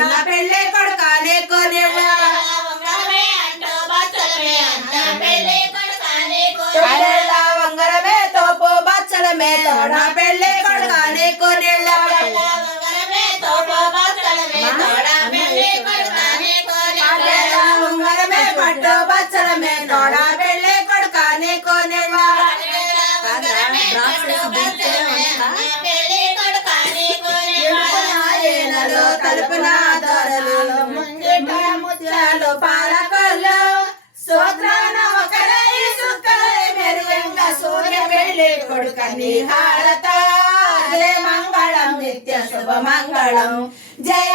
నా పెళ్ళి కొడుకానే కొనేళ్ళ వంగరమే తోపు బచ్చలమే తోడ పెళ్ళి కొడుకానే కొనేళ్ళ వంగరమే పట్టు బచ్చలమే తోడ పెళ్ళి కొడుకానే కొనేళ్ళ తలుపున దొరలు ముంగిట ముత్యాలు పాలకొల్లు సూత్రాన ఒకరై సుక్కలై మెరుగంగా సూర్య పెళ్లి కొడుకని హారత జయ మంగళం నిత్య శుభ మంగళం జయ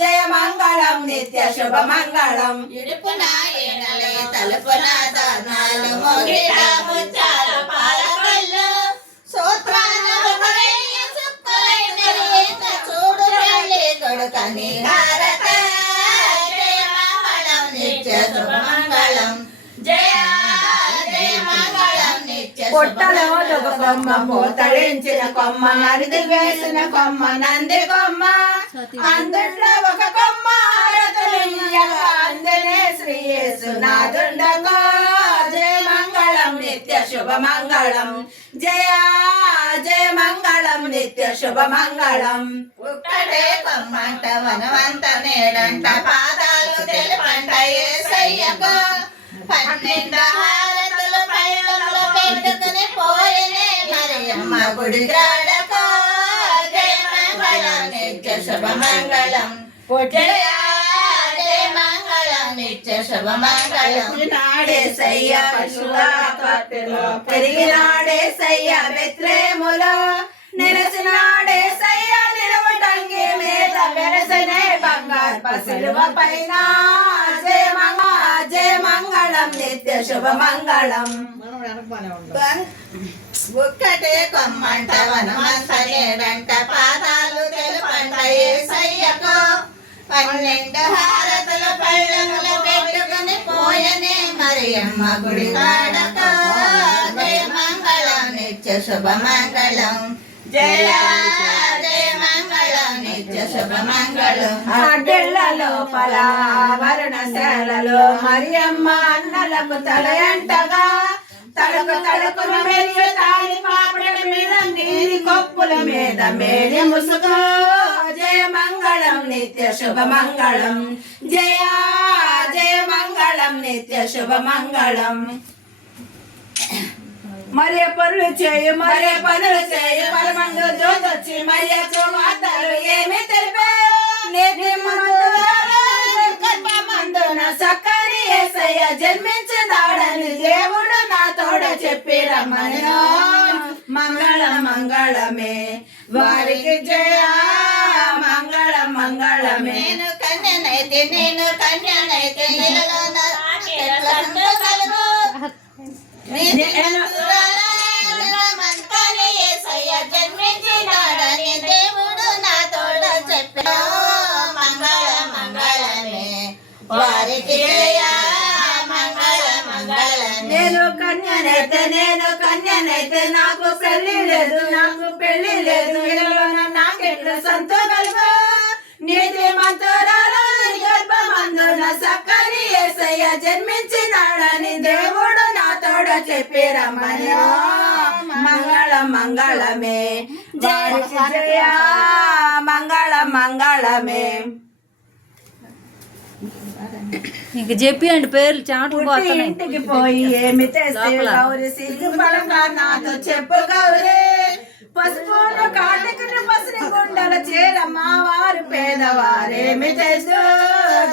జయ మంగళం నిత్య శుభ మంగళం ఇడుపున ఏడలే తలుపున దానాలు ముంగిట ముత్యాలు పాలకొల్లు సూత్రాన ఒకరై సుక్కలై మెరుగంగా చూడు పెళ్లి కొడుకని హారత జయ మంగళం నిత్య శుభ మంగళం జయ జయ మంగళం నిత్య పొట్టలో ఒక కొమ్మ మూతడించిన కొమ్మ నరిది వేసిన కొమ్మ నంది కొమ్మ అందుట్లో ఒక కొమ్మ హారతులు అందనే శ్రీ యేసునాథుండగా జయ మంగళం నిత్య శుభ మంగళం జయ జయ మంగళం నిత్య శుభ మంగళం ఒక్కటే కొమ్మంట వనవంత నేడంట పాదాలు తెలుపంట యేసయ్యకు 12 హారతులు పళ్ళలో పెట్టుకుని పోయనే మరియమ్మ గుడి గాడకు జయ మంగళం నిత్య శుభ మంగళం జయ జయ మంగళం నిత్య శుభ మంగళం నాడేసయ్య పశువుల తొట్టెలో పెరిగినాడేసయ్య బెత్లెహేములో నిలసినాడేసయ్య నిలువటంగి మీద వెరసనే బంగారు పసిలువ పైన జయ మంగళం నిత్య శుభ మంగళం ఒక్కటే కొమ్మంట వనమంత నేడంట పాదాలు తెలుపంట యేసయ్యకు 12 హారతులు పళ్ళలో పెట్టుకుని పోయనే మరియమ్మ గుడి కాడకు జయ మంగళం నిత్య శుభ మంగళం జయ జయ మంగళం నిత్య శుభ మంగళం అడ్డెళ్ళ లోపల వర్ణశాలలో మరియమ్మ అన్నలకు తలయంటగా తలకు తడుకున మెరియ తాళి పాపడ మీద నీలి కొప్పుల మీద మేలి ముసుగు జయ మంగళం నిత్య శుభ మంగళం జయ జయ మంగళం నిత్య శుభ మంగళం మరియ పనులు చేయు పరమందు దోదొచ్చి మరియ వార్తలు ఏమి తెలిపే నేటి గర్భమందున సక్కని యేసయ్య జన్మించినాడని దేవుడు నా తోడ చెప్పి రమ్మని మంగళం మంగళమే వారికి జయ మంగళం మంగళమే నేను కన్యనైతే నీలలో జన్మించినాడని దేవుడు నా తోడ చెప్పా మంగళ మంగళమే వారికి జయ మంగళ మంగళమే నేను కన్యనైతే నాకు పెళ్లి లేదు ఇళ్ళలో నాకెట్లు సంతోషాలుగా నీతి మంతురాలు గర్భమందున సక్కని యేసయ్య జన్మించినాడని దేవుడు నా తోడ చెప్పి రమ్మని మంగళం మంగళమే వారికి జయ మంగళం మంగళమే ఇంక చెప్పండి పేర్లు చాటుకుపోతున్నాయి. ఇంటికి పోయి ఏమి తెస్తే గౌరి సిగ్గుపడంగా నాతో చెప్పు గౌరీ పసుపును కాటకుని పసిరి గుండెల చేరమ్మా వారు పేదవారేమి తెస్తూ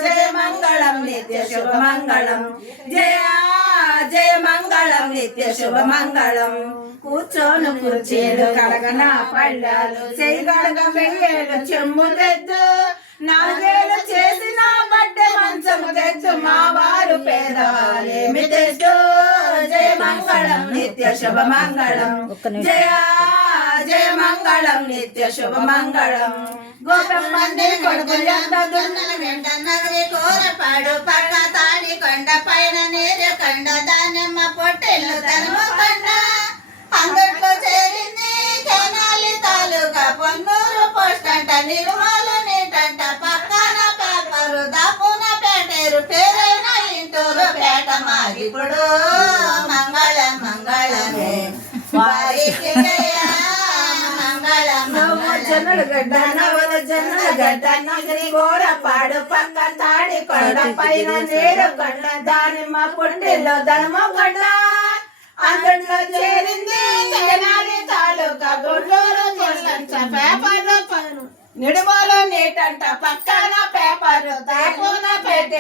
జయ మంగళం నిత్య శుభ మంగళం జయ జయ మంగళం నిత్య శుభ మంగళం కూర్చోను కుర్చీలు కడగన పళ్ళాలు చేయి కడగ వెయ్యేలు చెమ్ము తెద్దు నాగేలు చేసిన బట్టె మంచము తెచ్చు మా వారు పేదవారేమి తెచ్చు జయ మంగళం నిత్య శుభ మంగళం జయ జయ మంగళం నిత్య శుభ మంగళం గోపమ్మంది కొడుకులు వెంట నగరి కోరపాడు పడ తాడి కొండ పైన నీరు కొండ దానిమ్మ పొట్టెళ్ళు తనుమ కొండ అందట్లో చేరింది తెనాలి తాలూకా పొన్నూరు పోస్టంట నిర్మలు నీటంట పేట మాదిప్పుడు మంగళ మంగళమే వారికి జయ మంగళ మంగళమే జనుల గడ్డ నవల జనుల గడ్డ నగరి గోరపాడు పక్క తాడి కొండ పైన నేరు కొండ దానిమ్మ పుట్టిల్లో ధనమ కొండ అందులో చేరింది జగనాలి తాలూకా గుంటూరు జిల్లంచ పేపర్ నిడుమలో నీటంట పక్కన పేపర్ దాపున పెట్టే